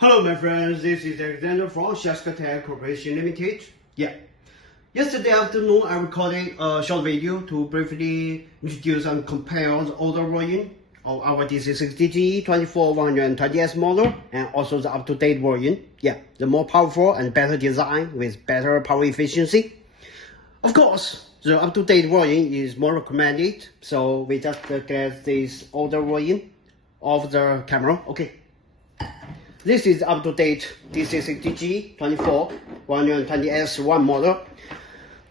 Hello my friends, this is Alexander from SHYSKY Corporation Limited. Yesterday afternoon I recorded a short video to briefly introduce and compare the older version of our DC60G 24120S model and also the up-to-date version. The more powerful and better design with better power efficiency. Of course, the up-to-date version is more recommended, so we just get this older version of the camera. This is up-to-date DC60G 24120S1 model.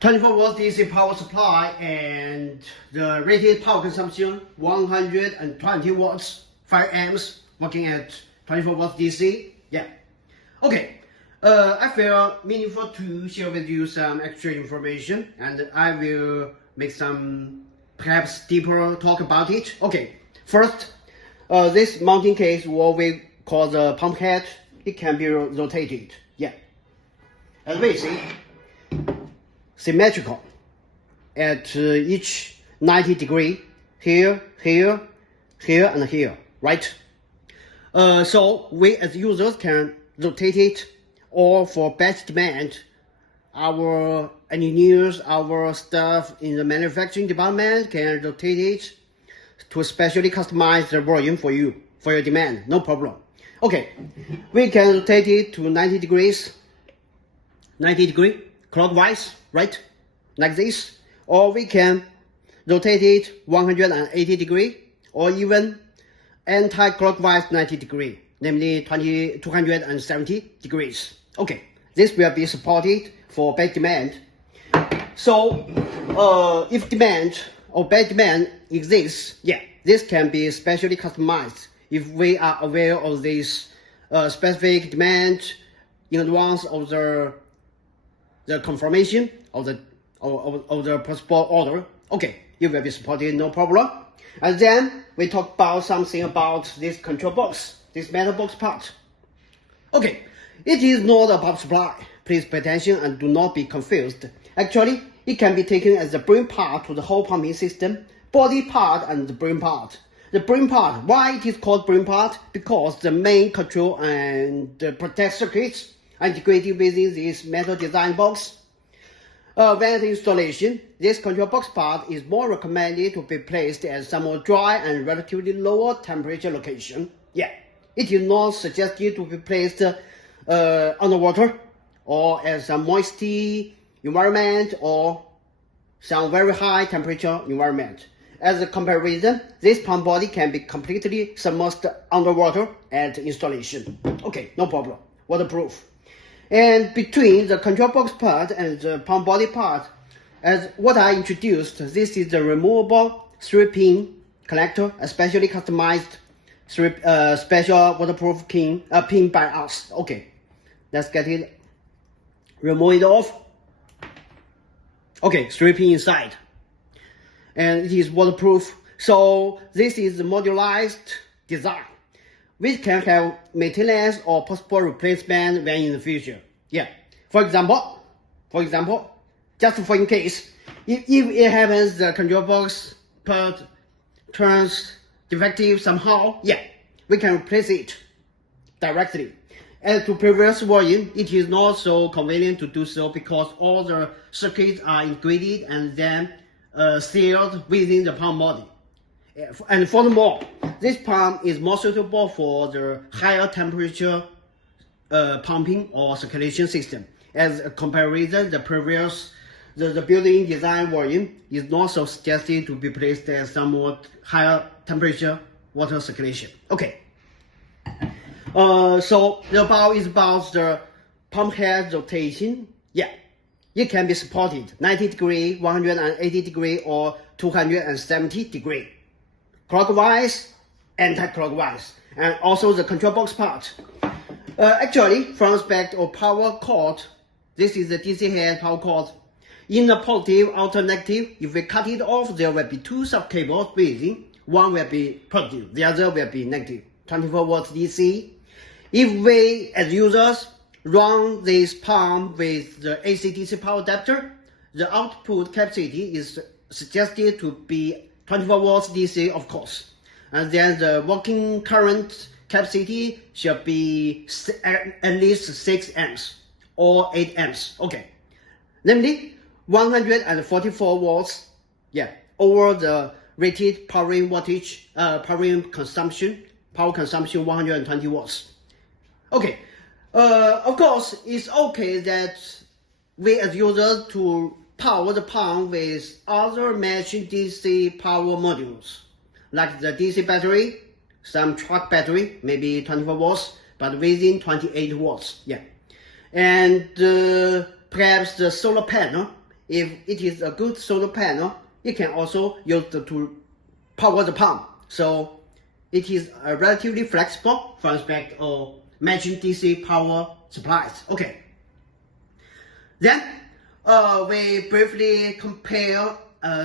24 volts DC power supply and the rated power consumption 120 watts, 5 amps, working at 24 volts DC. I feel meaningful to share with you some extra information, and I will make some perhaps deeper talk about it. First, this mounting case, what we call the pump head, it can be rotated. As we see, symmetrical at each 90 degree, here, here, here, and here, right? So we as users can rotate it, or for best demand, our engineers, our staff in the manufacturing department can rotate it to specially customize the volume for you, for your demand, no problem. We can rotate it to 90 degrees clockwise, right? Like this. Or we can rotate it 180 degree, or even anti-clockwise 90 degree, namely 270 degrees. This will be supported for bad demand. So, if demand or bad demand exists, this can be specially customized if we are aware of this specific demand in advance of the confirmation of the possible order. It will be supported, no problem. And then we talk about something about this control box, this metal box part. It is not a power supply. Please pay attention and do not be confused. Actually, it can be taken as the brain part to the whole pumping system, body part and the brain part. The brain part, why it is called brain part? Because the main control and the protect circuits are integrated within this metal design box. When the installation, this control box part is more recommended to be placed at somewhat dry and relatively lower temperature location. It is not suggested to be placed underwater or as a moisty environment or some very high temperature environment. As a comparison, this pump body can be completely submerged underwater at installation. No problem, waterproof. And between the control box part and the pump body part, as what I introduced, this is the removable 3-pin connector, especially customized special waterproof pin by us. Let's get it, remove it off. 3-pin inside. And it is waterproof. So this is the modularized design, which can have maintenance or possible replacement when in the future. For example, just for in case, if it happens the control box part turns defective somehow, we can replace it directly. As to previous version, it is not so convenient to do so because all the circuits are integrated and then sealed within the pump body. And furthermore, this pump is more suitable for the higher temperature pumping or circulation system. As a comparison, the previous the building design volume is not so suggested to be placed at somewhat higher temperature water circulation. So the above is about the pump head rotation. It can be supported 90 degree, 180 degree, or 270 degree. Clockwise, anti-clockwise, and also the control box part. Actually, from aspect of power cord, this is the DC head power cord. In the positive, outer negative, if we cut it off, there will be 2 sub-cables within. One will be positive, the other will be negative. 24 volts DC. If we, as users, run this pump with the AC-DC power adapter, the output capacity is suggested to be 24 volts DC, of course. And then the working current capacity should be at least 6 amps or 8 amps. Okay, namely 144 watts. Yeah, over the rated powering wattage, power consumption 120 watts. Okay, of course, it's okay that we as users to power the pump with other matching DC power modules, like the DC battery, some truck battery, maybe 24 watts, but within 28 watts. Yeah, and perhaps the solar panel. If it is a good solar panel, it can also use to power the pump. So it is relatively flexible from aspect of matching DC power supplies. Okay. Then we briefly compare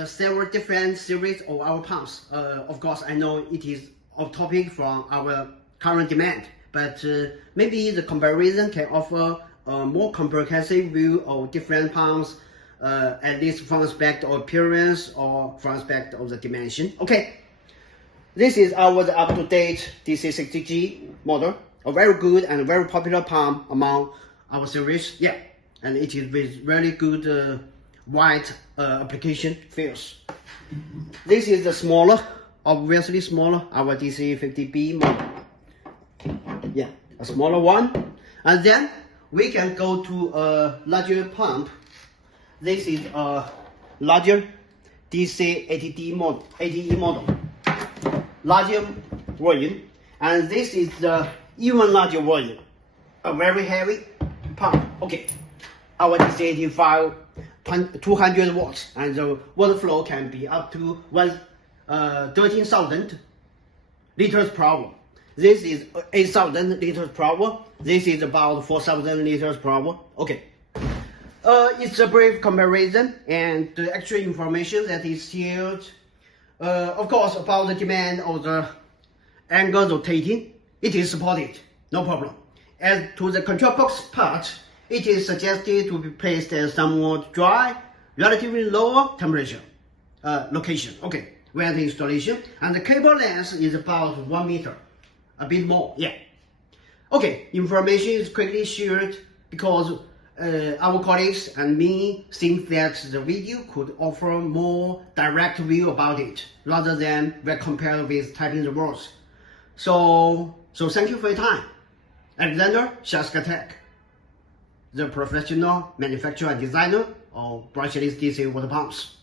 several different series of our pumps. Of course, I know it is off topic from our current demand, but maybe the comparison can offer a more comprehensive view of different pumps, at least from aspect of appearance or from aspect of the dimension. Okay, this is our up-to-date DC60G model, a very good and very popular pump among our series. Yeah, and it is with really good wide application fields. This is the smaller, obviously smaller, our DC50B model. Yeah, a smaller one. And then we can go to a larger pump. This is a larger DC80D model, 80E model, larger version, and this is the even larger version, a very heavy pump. Okay, our DC85 200 watts, and the water flow can be up to 13,000 liters per hour. This is 8,000 liters per hour. This is about 4,000 liters per hour. Okay. It's a brief comparison and the actual information that is shared. Of course, about the demand of the angle rotating, it is supported, no problem. As to the control box part, it is suggested to be placed at somewhat dry, relatively lower temperature location. Okay, when the installation, and the cable length is about 1 meter, a bit more. Yeah. Okay, information is quickly shared because our colleagues and me think that the video could offer more direct view about it, rather than we compare with typing the words. So thank you for your time. Alexander, SHYSKY Tech, the professional manufacturer and designer of brushless DC water pumps.